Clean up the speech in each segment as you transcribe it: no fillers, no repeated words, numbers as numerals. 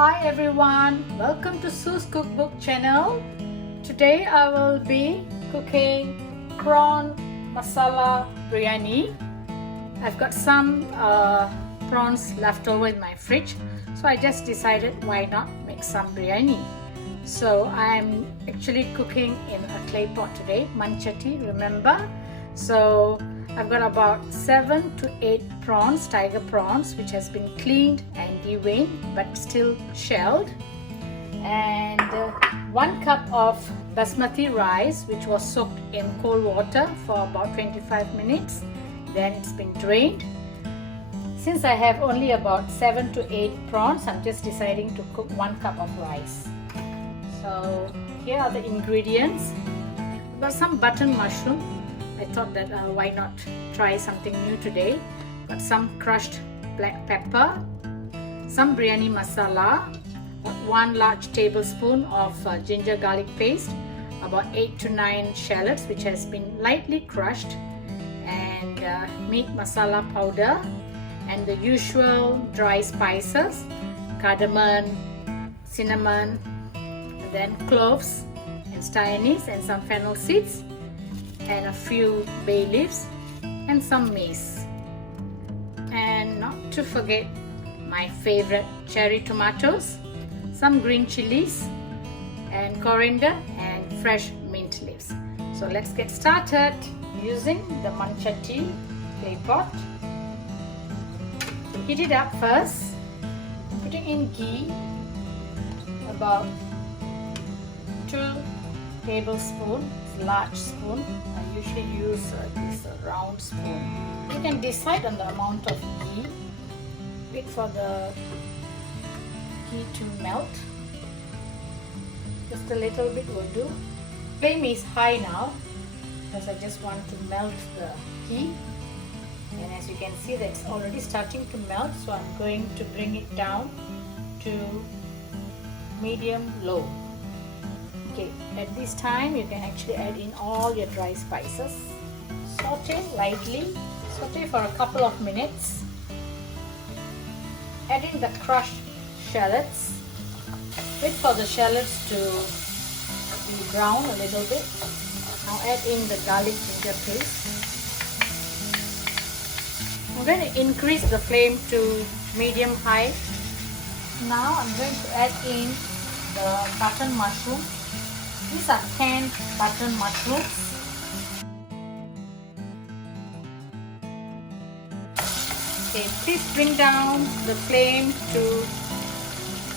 Hi everyone, welcome to Sue's Cookbook channel. Today I will be cooking prawn masala biryani. I've got some prawns left over in my fridge, so I just decided why not make some biryani. So I'm actually cooking in a clay pot today, manchati, remember? So I've got about 7 to 8 prawns, tiger prawns, which has been cleaned and deveined but still shelled, and 1 cup of basmati rice, which was soaked in cold water for about 25 minutes. Then it's been drained. Since I have only about 7 to 8 prawns, I'm just deciding to cook 1 cup of rice. So here are the ingredients. I've got some button mushroom. I thought that why not try something new today. Got some crushed black pepper, some biryani masala, 1 large tablespoon of ginger garlic paste, about 8 to 9 shallots which has been lightly crushed, and meat masala powder, and the usual dry spices, cardamom, cinnamon, and then cloves and anise, and some fennel seeds, and a few bay leaves, and some mace. And not to forget my favorite cherry tomatoes, some green chillies, and coriander, and fresh mint leaves. So let's get started using the manchati clay pot. Heat it up first, putting in ghee, about 2 tablespoons, large spoon. I usually use this round spoon. You can decide on the amount of ghee. Wait for the ghee to melt. Just a little bit will do. Flame is high now because I just want to melt the ghee. And as you can see, that's already starting to melt, so I'm going to bring it down to medium low. Okay, at this time you can actually add in all your dry spices. Saute lightly, saute for a couple of minutes. Add in the crushed shallots. Wait for the shallots to be brown a little bit. Now add in the garlic ginger paste. I'm going to increase the flame to medium high. Now I'm going to add in the button mushroom. These are canned button mushrooms. Okay, please bring down the flame to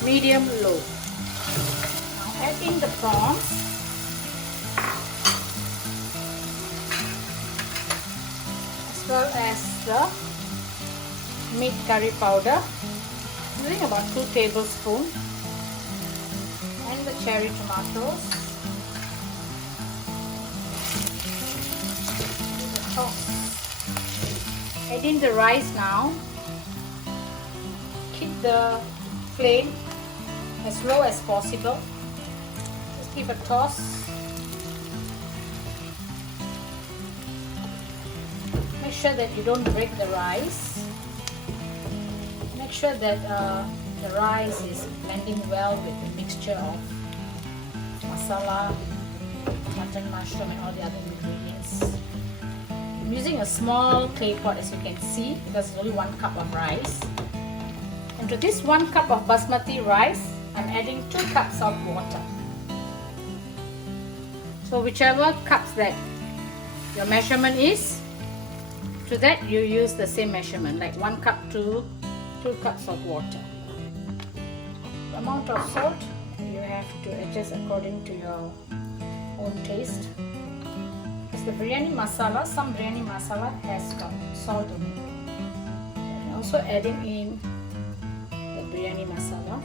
medium low. Now add in the prawns. As well as the meat curry powder. Using about 2 tablespoons. And the cherry tomatoes. Add in the rice now. Keep the flame as low as possible. Just give a toss. Make sure that you don't break the rice. Make sure that the rice is blending well with the mixture of masala, button mushroom, and all the other ingredients. I'm using a small clay pot, as you can see, because it's only 1 cup of rice. And to this 1 cup of basmati rice, I'm adding 2 cups of water. So whichever cups that your measurement is, to that you use the same measurement, like 1 cup to 2 cups of water. The amount of salt you have to adjust according to your own taste. The biryani masala, some biryani masala has got salt in it. I'm also adding in the biryani masala.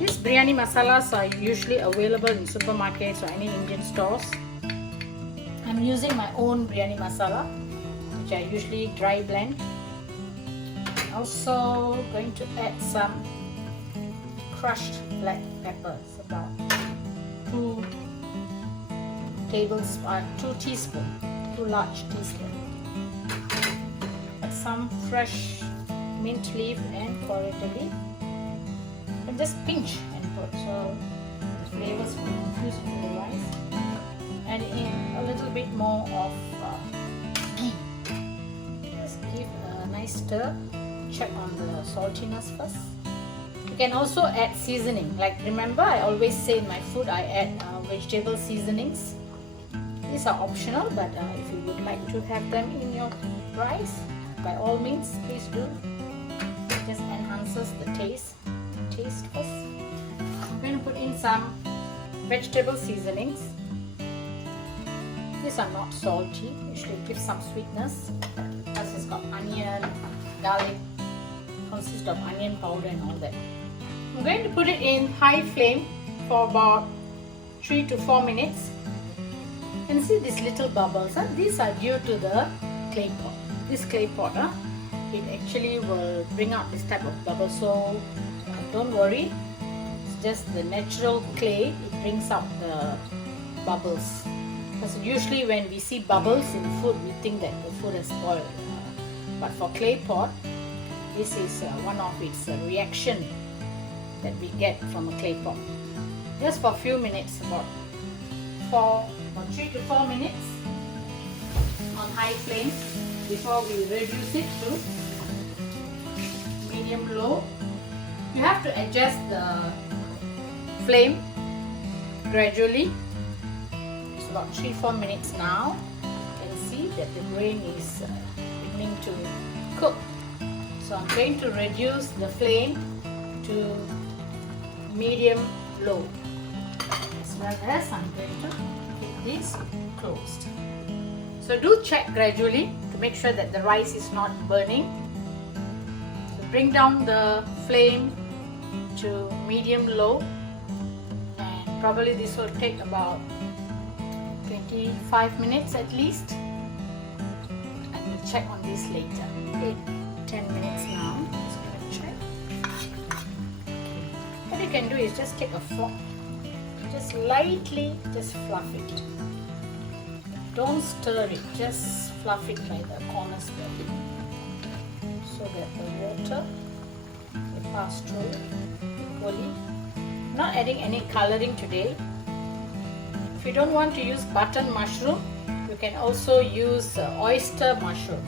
These biryani masalas are usually available in supermarkets or any Indian stores. I'm using my own biryani masala, which I usually dry blend. Also going to add some crushed black pepper, about 2 teaspoons, 2 large teaspoons. Add some fresh mint leaf and coriander leaf. can just pinch and put, so the flavors will infuse into the rice. Add in a little bit more of ghee. Just give a nice stir. Check on the saltiness first. You can also add seasoning. Like, remember, I always say in my food I add vegetable seasonings. These are optional, but if you would like to have them in your rice, by all means, please do. It just enhances the taste first. I'm going to put in some vegetable seasonings. These are not salty, usually give some sweetness. Plus it's got onion, garlic, consists of onion powder and all that. I'm going to put it in high flame for about 3 to 4 minutes. And see these little bubbles, these are due to the clay pot. This clay pot, it actually will bring out this type of bubble, so don't worry, it's just the natural clay, it brings out the bubbles. Because usually when we see bubbles in food, we think that the food is spoiled. But for clay pot, this is one of its reaction that we get from a clay pot. Just for a few minutes, about 3 to 4 minutes on high flame before we reduce it to medium-low. You have to adjust the flame gradually. It's about 3-4 minutes now. You can see that the grain is beginning to cook. So I'm going to reduce the flame to medium-low. As well as I'm going to keep this closed. So do check gradually to make sure that the rice is not burning. So bring down the flame to medium-low, and probably this will take about 25 minutes at least. And we'll check on this later. 8-10 minutes now. Just gonna check. Okay. What you can do is just take a fork, just lightly fluff it. Don't stir it, just fluff it by the corners there, so that the water will pass through equally. Not adding any coloring today. If you don't want to use button mushroom, you can also use oyster mushroom.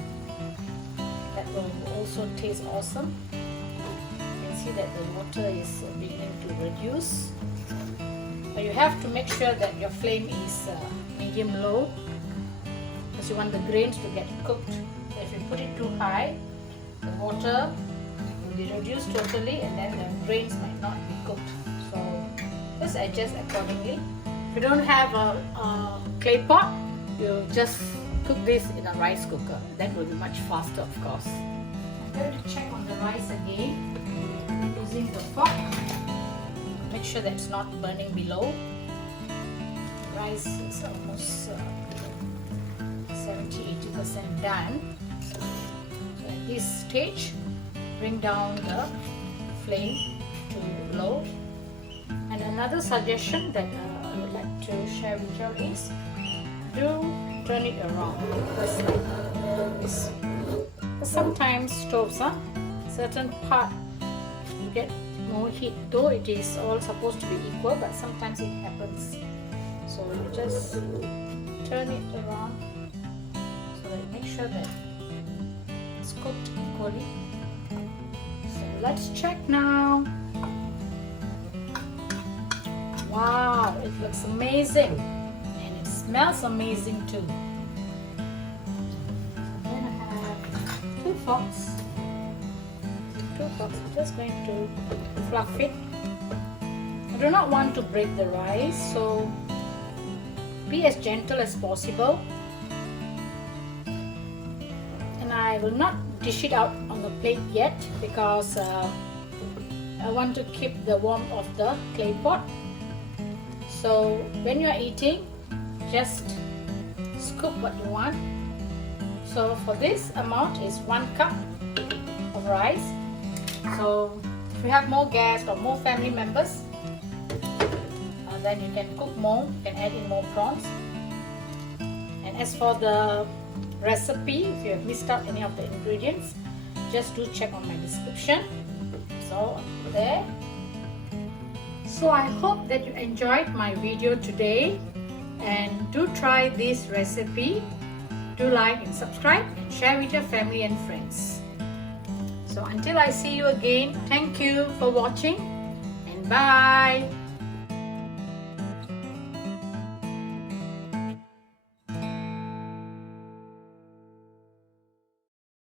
That will also taste awesome. You can see that the water is beginning to reduce. But you have to make sure that your flame is medium-low, because you want the grains to get cooked. So if you put it too high, the water will be reduced totally, and then the grains might not be cooked. So just adjust accordingly. If you don't have a clay pot, you just cook this in a rice cooker. That will be much faster, of course. I'm going to check on the rice again using the fork. Make sure that it's not burning below. The rice is almost 70-80% done. So at this stage, bring down the flame to low. And another suggestion that I would like to share with you is, do turn it around, because sometimes stoves, certain part you get more heat, though it is all supposed to be equal, but sometimes it happens. So you just turn it around so that you make sure that it's cooked equally. So let's check now. Wow, it looks amazing, and it smells amazing too. I'm going to have 2 forks. I'm just going to fluff it. I do not want to break the rice, so be as gentle as possible. And I will not dish it out on the plate yet, because I want to keep the warmth of the clay pot. So when you are eating, just scoop what you want. So for this amount is 1 cup of rice. So if you have more guests or more family members, then you can cook more, you can add in more prawns. And as for the recipe, if you have missed out any of the ingredients, just do check on my description. So there, So I hope that you enjoyed my video today, and do try this recipe. Do like and subscribe and share with your family and friends. So until I see you again, thank you for watching and bye.